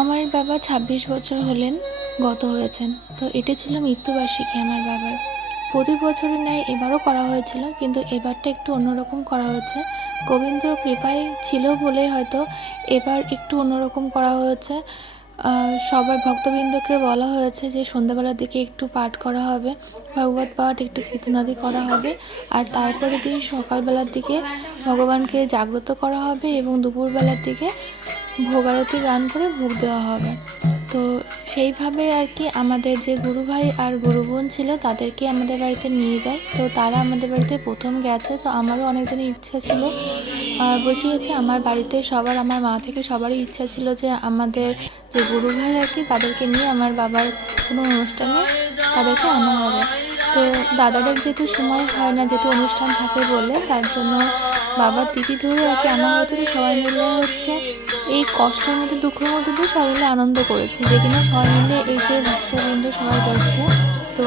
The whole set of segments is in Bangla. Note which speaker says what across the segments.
Speaker 1: আমার বাবা ছাব্বিশ বছর হলেন, গত হয়েছেন। তো এটি ছিল মৃত্যুবার্ষিকী আমার বাবার। প্রতি বছরের ন্যায় এবারও করা হয়েছিল, কিন্তু এবারটা একটু অন্যরকম করা হয়েছে। গোবিন্দ কৃপায় ছিল বলেই হয়তো এবার একটু অন্যরকম করা হয়েছে। সবাই ভক্তবৃন্দকে বলা হয়েছে যে সন্ধ্যাবেলার দিকে একটু পাঠ করা হবে, ভগবত পাঠ একটু কীর্তনাদি করা হবে, আর তারপরে দিন সকালবেলার দিকে ভগবানকে জাগ্রত করা হবে এবং দুপুরবেলার দিকে ভোগারতি গান করে ভোগ দেওয়া হবে। তো সেইভাবে আর কি আমাদের যে গুরু ভাই আর গুরু বোন ছিল তাদেরকে আমাদের বাড়িতে নিয়ে যায়। তো তারা আমাদের বাড়িতে প্রথম গেছে। তো আমারও অনেক দিনের ইচ্ছা ছিল। আর কি হচ্ছে আমার বাড়িতে সবার, আমার মা থেকে সবারই ইচ্ছা ছিল যে আমাদের যে গুরু ভাই আর কি তাদেরকে নিয়ে আমার বাবার কোনো অনুষ্ঠানে তাদেরকে আনা হবে। তো দাদাদের যেহেতু সময় হয় না, যেহেতু অনুষ্ঠান থাকে বলে তার জন্য বাবার তিথি ধরে আর কি আনা হয়েছে সবাই মিলে হচ্ছে। এই কষ্টের মধ্যে, দুঃখের মধ্যে দিয়ে সবাই মিলে আনন্দ করেছি। যে কিনা সবাই মিলে এই যে ভক্তবৃন্দ সবাই করছে। তো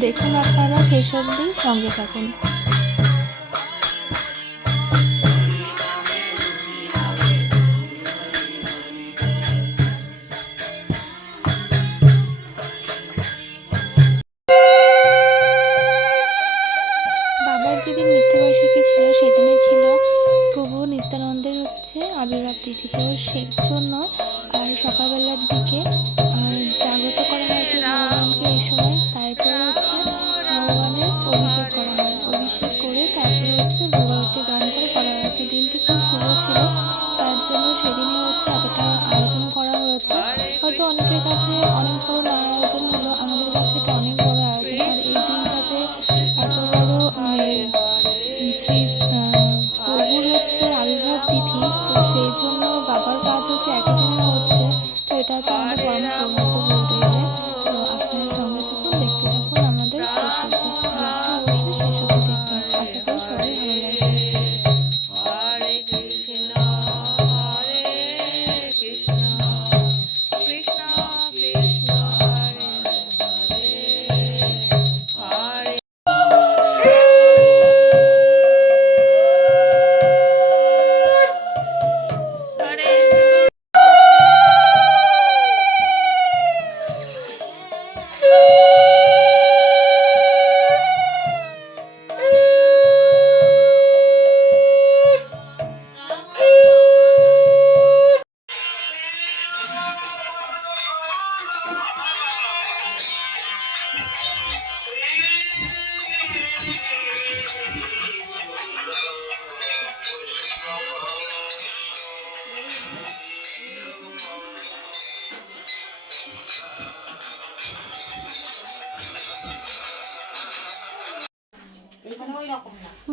Speaker 1: দেখুন আপনারা সেই সব দিন সঙ্গে থাকুন। আবির্ভাব তিথি তো সেই জন্য আর সকালবেলার দিকে জাগ্রত করা হয় ভগবানকে এই সময় তারপরে হচ্ছে ভগবানের অভিষেক করা হয়। অভিষেক করে তারপরে হচ্ছে ভগবানকে গান করে করা হয়েছে দিনটি খুব শুভ ছিল, তার জন্য সেদিনে হচ্ছে এতটা আয়োজন করা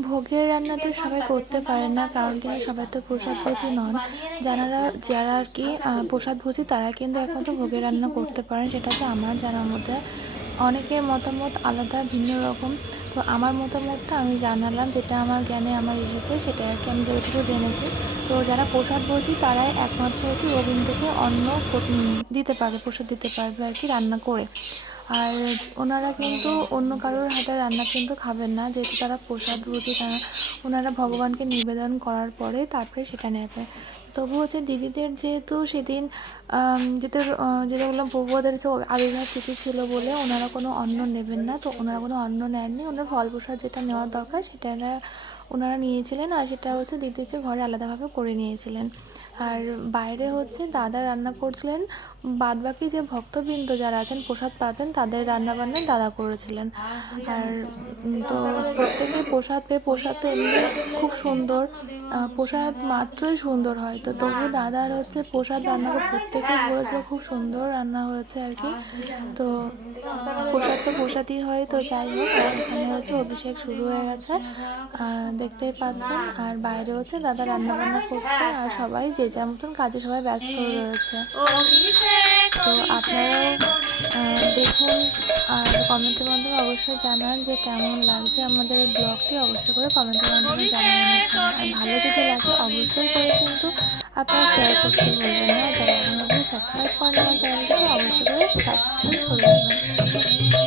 Speaker 1: ভোগের রান্না তো সবাই করতে পারে না, কারণ কিনা সবাই তো প্রসাদ ভোজী নন। যারা যারা আর কি প্রসাদ ভোজী, তারা কিন্তু একমাত্র ভোগের রান্না করতে পারেন, সেটা হচ্ছে আমার জানার মধ্যে। অনেকের মতামত আলাদা, ভিন্ন রকম। তো আমার মতামতটা আমি জানালাম, যেটা আমার জ্ঞানে আমার এসেছে, সেটা আর কি আমি যেটুকু জেনেছি। তো যারা প্রসাদ ভোজী, তারাই একমাত্র হচ্ছে গোবিন্দকে অন্ন দিতে পারবে, প্রসাদ দিতে পারবে আর কি রান্না করে। আর ওনারা কিন্তু অন্য কারোর হাতে রান্না কিন্তু খাবেন না যেহেতু তারা প্রসাদ রুটি তারা ওনারা ভগবানকে নিবেদন করার পরে তারপরে সেটা নেবে। তবু হচ্ছে দিদিদের যেহেতু সেদিন আহ, যেটা বললাম প্রভুদের হচ্ছে আবির্ভাব তিথি ছিল বলে ওনারা কোনো অন্ন নেবেন না তো ওনারা কোনো অন্ন নেননি। ওনার ফল প্রসাদ যেটা নেওয়ার দরকার সেটা ওনারা নিয়েছিলেন আর সেটা হচ্ছে দিদির যে ঘরে আলাদাভাবে করে নিয়েছিলেন। আর বাইরে হচ্ছে দাদা রান্না করছিলেন বাদ বাকি যে ভক্তবৃন্দ যারা আছেন, প্রসাদ পাবেন, তাদের রান্না বান্না দাদা করেছিলেন। আর তো প্রত্যেকে প্রসাদ পেয়ে, প্রসাদ তো এমনি খুব সুন্দর প্রসাদ মাত্রই সুন্দর হয়। তো তবু দাদার হচ্ছে প্রসাদ রান্না করে প্রত্যেকে বলেছিল খুব সুন্দর রান্না হয়েছে আর কি। তো প্রসাদ তো প্রসাদই হয়, তো যাই হোক এখানে হচ্ছে অভিষেক শুরু হয়ে গেছে দেখতেই পাচ্ছেন। আর বাইরে হচ্ছে দাদা রান্না বান্না করছে, আর সবাই যে যার মতন কাজে সবাই ব্যস্ত রয়েছে। তো আপনারা দেখুন, আর কমেন্টের মাধ্যমে অবশ্যই জানান যে কেমন লাগছে আমাদের এই ব্লগটি অবশ্যই করে কমেন্টের মাধ্যমে আপনারা। আর ভালো যদি লাগে অবশ্যই করে কিন্তু আপনারা শেয়ার করতে বলবেন না। যারা এখন আপনি সাবস্ক্রাইব করেন আমার চ্যানেলটিকে, অবশ্যই করে সাবস্ক্রাইব করে দেবেন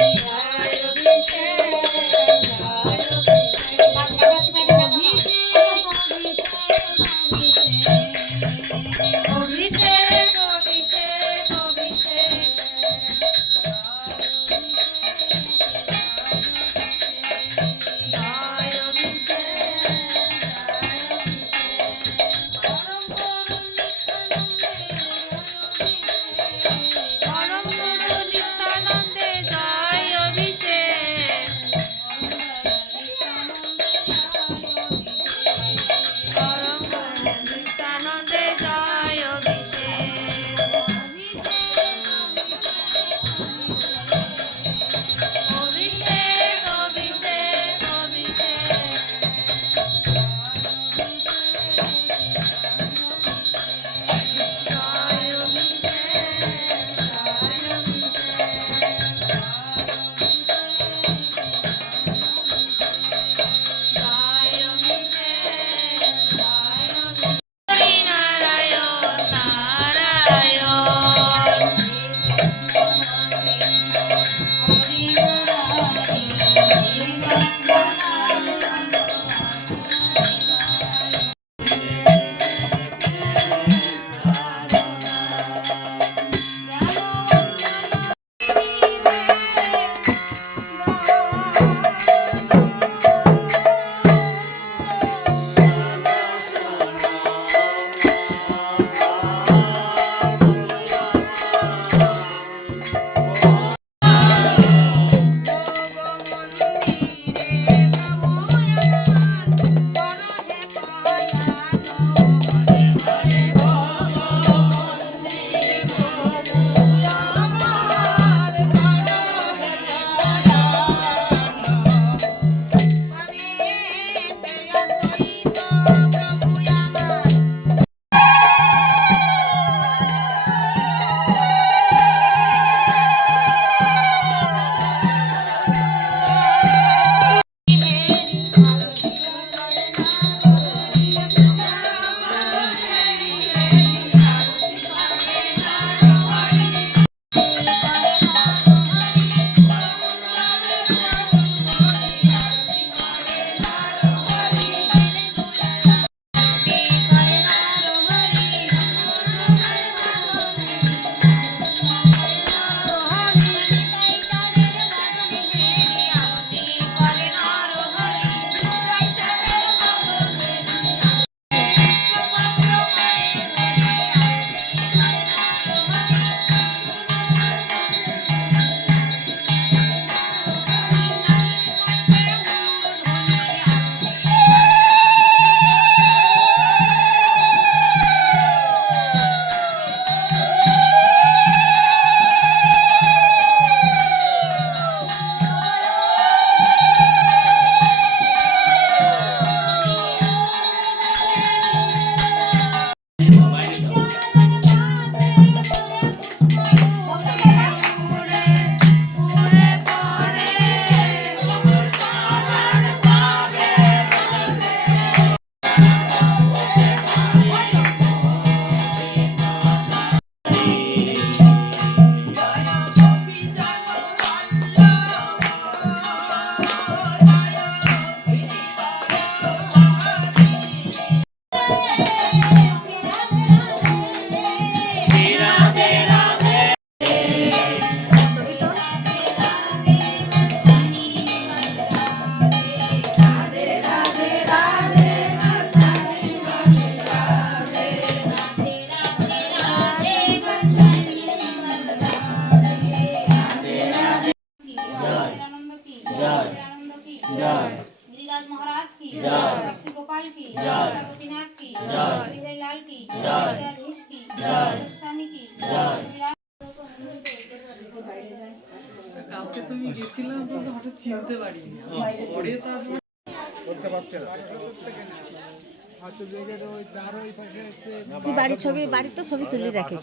Speaker 2: Bye.
Speaker 3: স্বামী কি
Speaker 4: কালকে তুমি গেছিলাম হঠাৎ চিনতে পারিনি। পরে তারপর
Speaker 5: বাড়ির ছবি বাড়ির তো ছবি তুলে রাখিস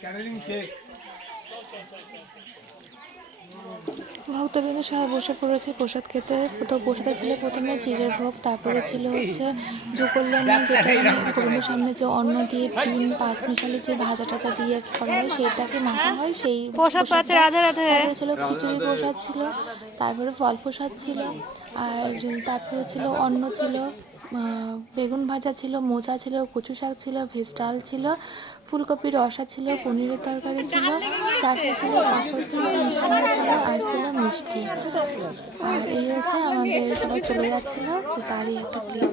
Speaker 1: ক্যারেলিং শেখ ভক্তবৃন্দ সবাই বসে পড়েছে প্রসাদ খেতে। তো প্রসাদে ছিল প্রথমে জিরের ভোগ তারপরে ছিল হচ্ছে জুকল্যান্ড যেটা ভক্তবৃন্দের সামনে যে অন্ন দিয়ে পাঁচ মিশালি যে ভাজা টাজা দিয়ে করা হয় সেটাকে মাখা হয় সেই প্রসাদ পাচ্ছে রাধে রাধে। ছিল খিচুড়ি প্রসাদ ছিল তারপরে ফল প্রসাদ ছিল আর তারপরে ছিল অন্ন ছিল। বেগুন ভাজা ছিল, মোচা ছিল, কচু শাক ছিল, ভেজ ডাল ছিল, ফুলকপির রসা ছিল, পনিরের তরকারি ছিল, চাটনি ছিল, পাঁপড় ছিল মিষ্টান্ন ছিল, আর ছিল মিষ্টি। আর এই হচ্ছে আমাদের সবাই চলে যাচ্ছিল, তো তারই একটা ক্লিপ